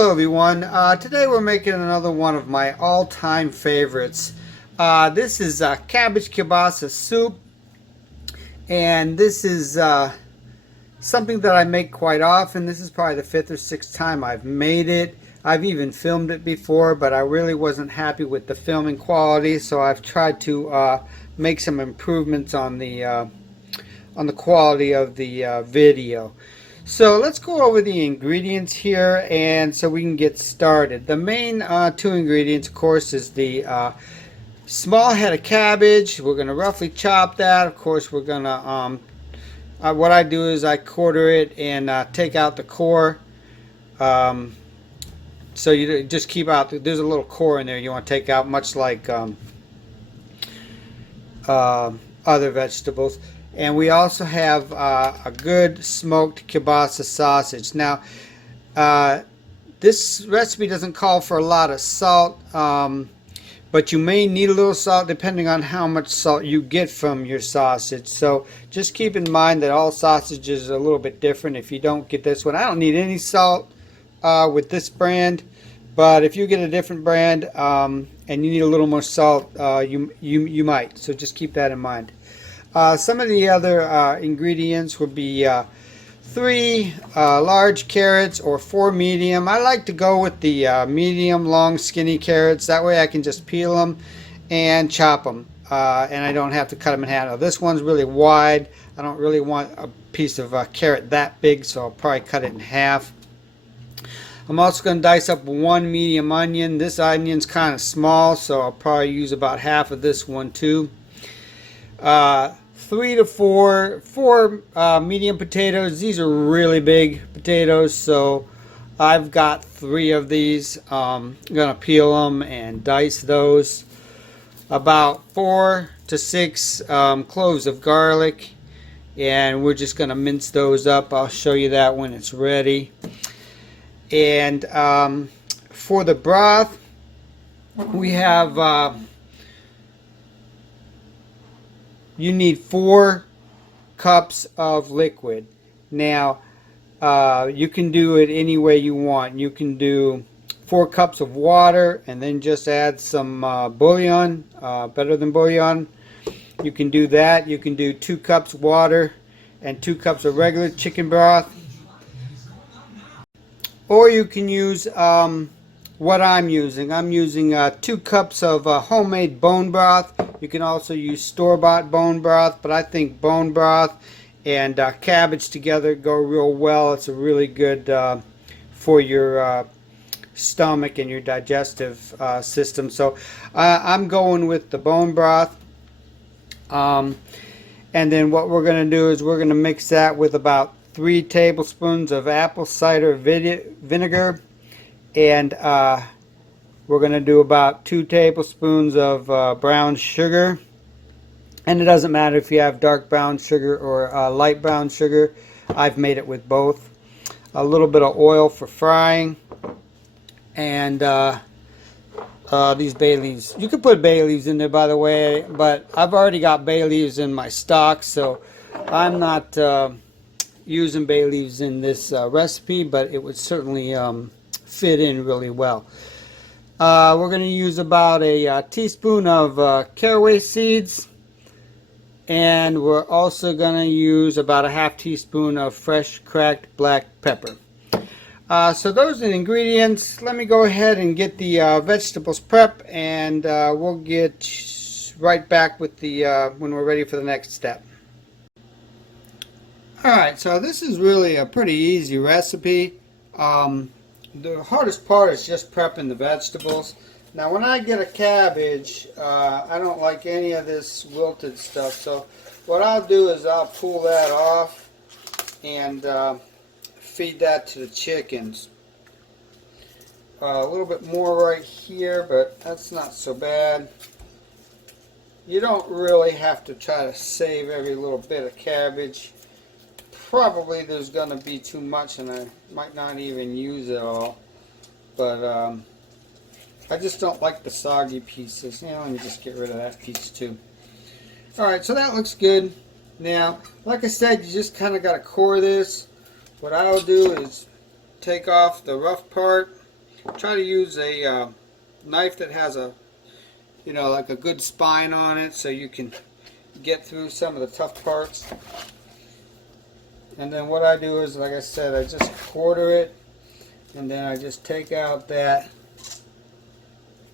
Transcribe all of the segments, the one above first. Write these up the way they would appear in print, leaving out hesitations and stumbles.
Hello everyone. Today we're making another one of my all-time favorites. This is cabbage kielbasa soup, and this is something that I make quite often. This is probably the 5th or 6th time I've made it. I've even filmed it before, but I really wasn't happy with the filming quality, so I've tried to make some improvements on the quality of the video. So let's go over the ingredients here, and so we can get started. The main two ingredients, of course, is the small head of cabbage. We're going to roughly chop that. Of course, we're going to, what I do is I quarter it and take out the core. So you just keep out, there's a little core in there you want to take out, much like other vegetables. And we also have a good smoked kielbasa sausage. Now, this recipe doesn't call for a lot of salt, but you may need a little salt depending on how much salt you get from your sausage. So just keep in mind that all sausages are a little bit different. If you don't get this one, I don't need any salt with this brand, but if you get a different brand and you need a little more salt, you might. So just keep that in mind. Some of the other ingredients would be 3 large carrots or 4 medium. I like to go with the medium, long, skinny carrots. That way I can just peel them and chop them, and I don't have to cut them in half. Now, this one's really wide. I don't really want a piece of carrot that big, so I'll probably cut it in half. I'm also going to dice up 1 medium onion. This onion's kind of small, so I'll probably use about half of this one too. 3 to 4 medium potatoes. These are really big potatoes, so I've got 3 of these. I'm gonna peel them and dice those. About 4 to 6 cloves of garlic, and we're just gonna mince those up. I'll show you that when it's ready. And for the broth, we have you need 4 cups of liquid. Now, you can do it any way you want. You can do 4 cups of water and then just add some bouillon, better than bouillon. You can do that. You can do 2 cups water and 2 cups of regular chicken broth. Or you can use what I'm using. I'm using 2 cups of homemade bone broth. You can also use store-bought bone broth, but I think bone broth and cabbage together go real well. It's a really good for your stomach and your digestive system. So I'm going with the bone broth. And then what we're going to do is we're going to mix that with about 3 tablespoons of apple cider vinegar, and we're going to do about 2 tablespoons of brown sugar. And it doesn't matter if you have dark brown sugar or light brown sugar. I've made it with both. A little bit of oil for frying, and these bay leaves. You could put bay leaves in there, by the way, but I've already got bay leaves in my stock, so I'm not using bay leaves in this recipe, but it would certainly fit in really well. We're going to use about a teaspoon of caraway seeds, and we're also going to use about a ½ teaspoon of fresh cracked black pepper. So those are the ingredients. Let me go ahead and get the vegetables prep, and we'll get right back with the when we're ready for the next step. Alright, so this is really a pretty easy recipe. The hardest part is just prepping the vegetables. Now when I get a cabbage, I don't like any of this wilted stuff, so what I'll do is I'll pull that off and feed that to the chickens. A little bit more right here, but that's not so bad. You don't really have to try to save every little bit of cabbage. Probably there's going to be too much and I might not even use it all, but I just don't like the soggy pieces. You know, let me just get rid of that piece too. Alright, so that looks good. Now, like I said, you just kind of got to core this. What I'll do is take off the rough part Try to use a knife that has a, like a good spine on it, so you can get through some of the tough parts. And then what I do is, like I said, I just quarter it, and then I just take out that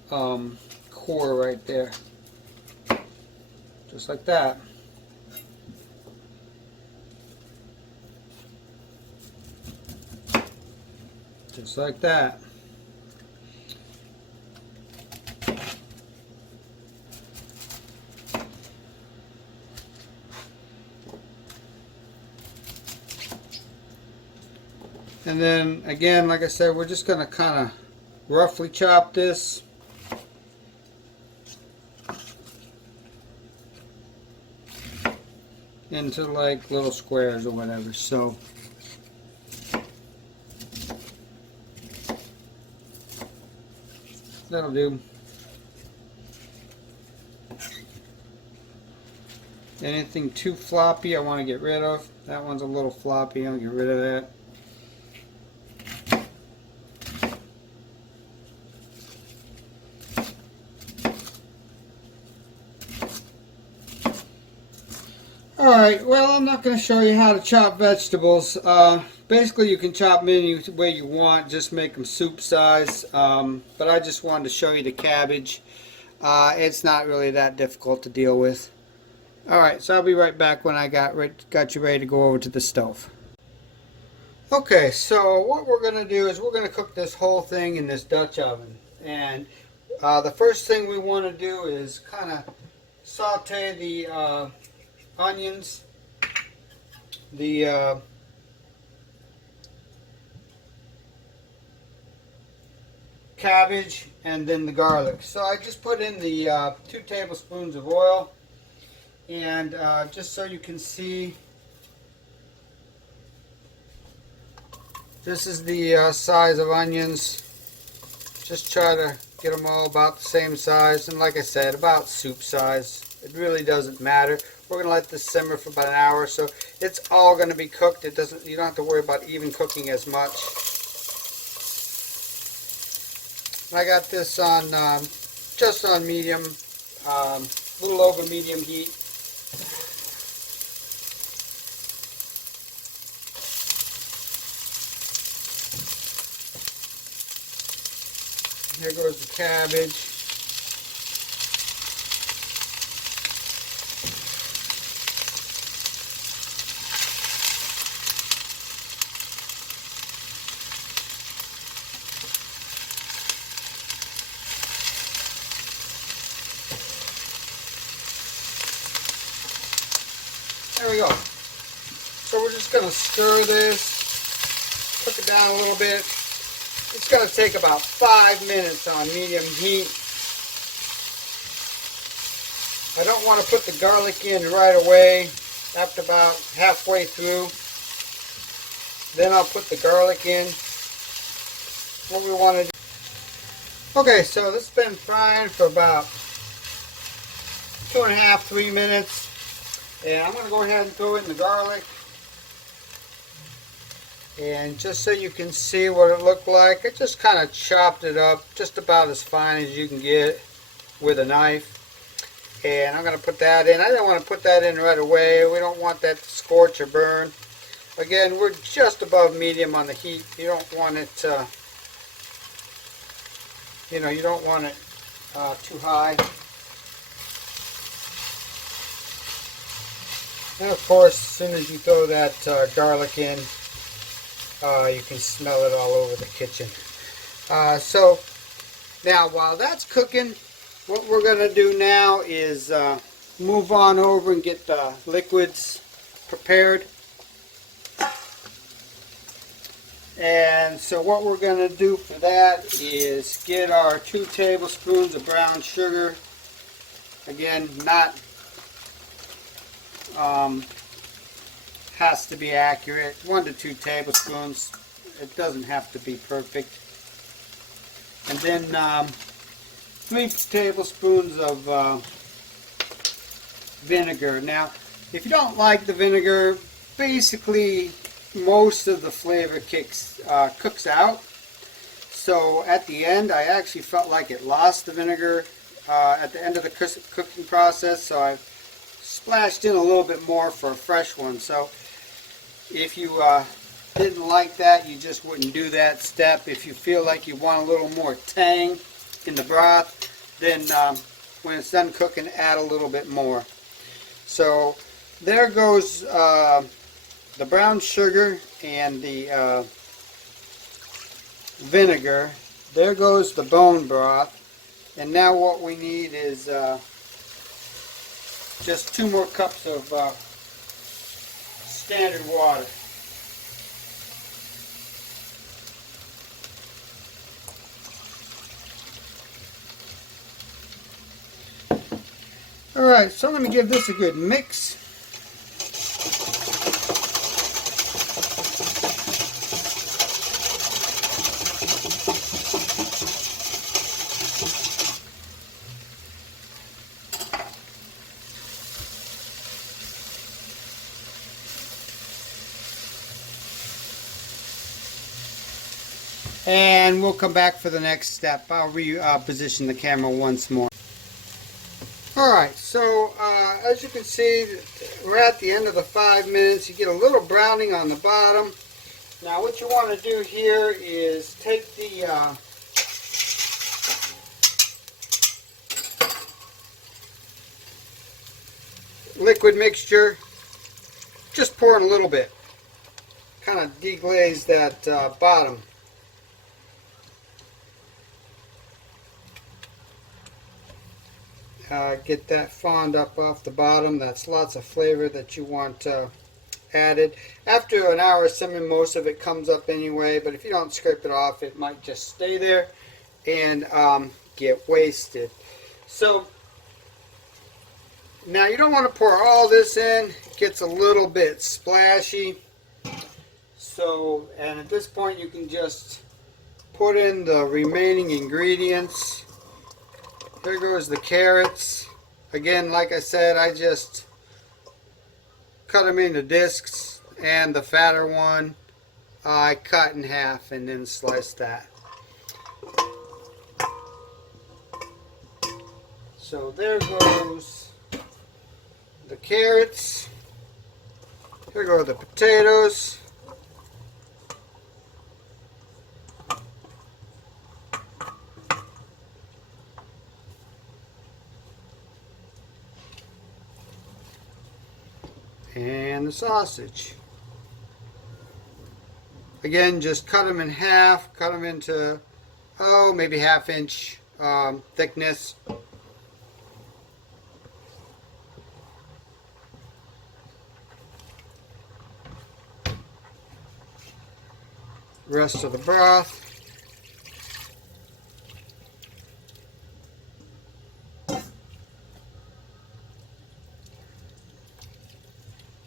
core right there, just like that. Just like that. And then again, like I said, we're just going to kind of roughly chop this. Into like little squares or whatever. So that'll do. Anything too floppy I want to get rid of. That one's a little floppy. I'll get rid of that. Alright, well, I'm not going to show you how to chop vegetables. Basically, you can chop them any way you want, just make them soup size. But I just wanted to show you the cabbage. It's not really that difficult to deal with. Alright, so I'll be right back when I got you ready to go over to the stove. Okay, so what we're going to do is we're going to cook this whole thing in this Dutch oven. And the first thing we want to do is kind of saute the onions, the cabbage, and then the garlic. So I just put in the 2 tablespoons of oil, and just so you can see, this is the size of onions. Just try to get them all about the same size, and like I said, about soup size. It really doesn't matter. We're going to let this simmer for about an hour, so it's all going to be cooked. You don't have to worry about even cooking as much. I got this on just on medium, little over medium heat. Here goes the cabbage. There we go. So we're just going to stir this, cook it down a little bit. It's going to take about 5 minutes on medium heat. I don't want to put the garlic in right away, after about halfway through. Then I'll put the garlic in. What we want to do. Okay, so this has been frying for about 2.5 to 3 minutes. And I'm going to go ahead and throw in the garlic. And just so you can see what it looked like, I just kind of chopped it up just about as fine as you can get with a knife. And I'm going to put that in. I don't want to put that in right away. We don't want that to scorch or burn. Again, we're just above medium on the heat. You don't want it, you don't want it too high. And of course, as soon as you throw that garlic in, you can smell it all over the kitchen. So now while that's cooking, what we're going to do now is move on over and get the liquids prepared. And so what we're going to do for that is get our 2 tablespoons of brown sugar. Again, not has to be accurate. 1 to 2 tablespoons. It doesn't have to be perfect. And then 3 tablespoons of vinegar. Now, if you don't like the vinegar, basically most of the flavor cooks out. So at the end, I actually felt like it lost the vinegar at the end of the cooking process, so I splashed in a little bit more for a fresh one. So if you didn't like that, you just wouldn't do that step. If you feel like you want a little more tang in the broth, then when it's done cooking, add a little bit more. So there goes the brown sugar and the vinegar. There goes the bone broth. And now what we need is just 2 more cups of standard water. Alright, so let me give this a good mix. And we'll come back for the next step. I'll reposition the camera once more. Alright, so as you can see, we're at the end of the 5 minutes. You get a little browning on the bottom. Now what you want to do here is take the liquid mixture, just pour in a little bit, kind of deglaze that bottom. Get that fond up off the bottom. That's lots of flavor that you want added. After an hour of simmering, most of it comes up anyway, but if you don't scrape it off, it might just stay there and get wasted. So now you don't want to pour all this in. It gets a little bit splashy. So, and at this point you can just put in the remaining ingredients. There goes the carrots. Again, like I said, I just cut them into discs, and the fatter one I cut in half and then slice that. So there goes the carrots. Here go the potatoes. And the sausage. Again, just cut them in half, cut them into, maybe 1/2 inch thickness. Rest of the broth.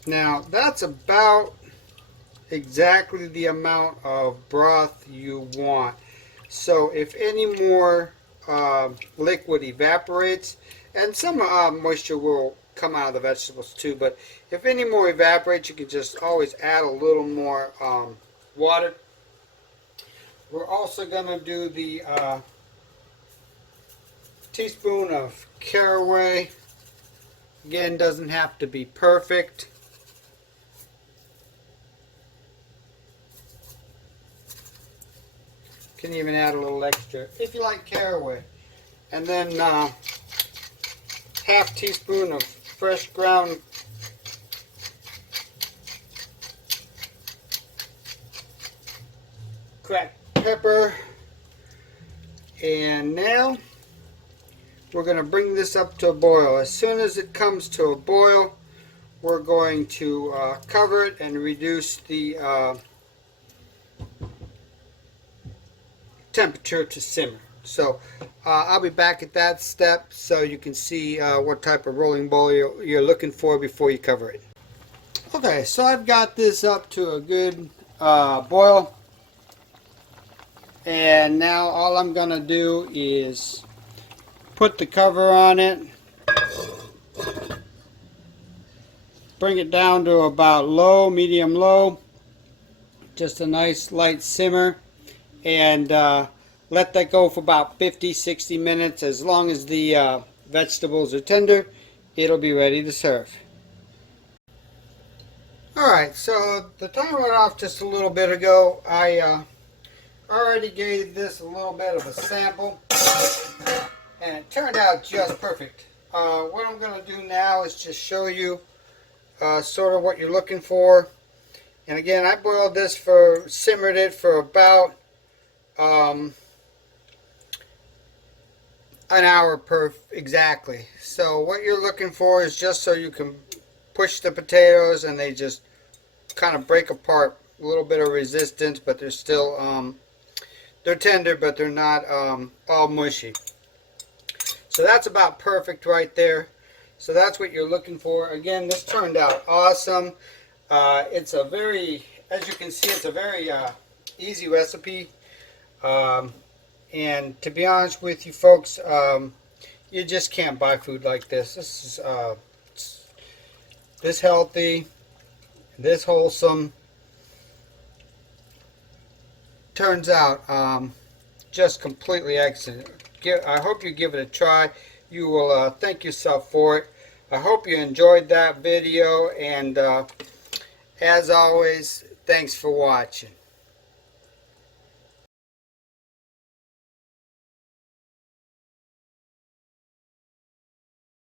Now that's about exactly the amount of broth you want. So if any more liquid evaporates, and some moisture will come out of the vegetables too, but if any more evaporates, you can just always add a little more water. We're also going to do the teaspoon of caraway. Again, doesn't have to be perfect. Can even add a little extra if you like caraway. And then 1/2 teaspoon of fresh ground cracked pepper. And now we're going to bring this up to a boil. As soon as it comes to a boil, we're going to cover it and reduce the temperature to simmer. So I'll be back at that step so you can see what type of rolling boil you're looking for before you cover it. Okay, so I've got this up to a good boil, and now all I'm going to do is put the cover on it, bring it down to about low, medium low, just a nice light simmer, and Let that go for about 50-60 minutes. As long as the vegetables are tender, it'll be ready to serve. Alright, so the timer went off just a little bit ago. I already gave this a little bit of a sample, and it turned out just perfect. What I'm going to do now is just show you sort of what you're looking for. And again, I boiled this simmered it for about an hour exactly. So what you're looking for is just so you can push the potatoes and they just kind of break apart. A little bit of resistance, but they're still they're tender, but they're not all mushy. So that's about perfect right there. So that's what you're looking for. Again, this turned out awesome. It's a very, as you can see, it's a very easy recipe. And to be honest with you folks, you just can't buy food like this. This is this healthy, this wholesome. Turns out just completely excellent. I hope you give it a try. You will thank yourself for it. I hope you enjoyed that video, and as always, thanks for watching.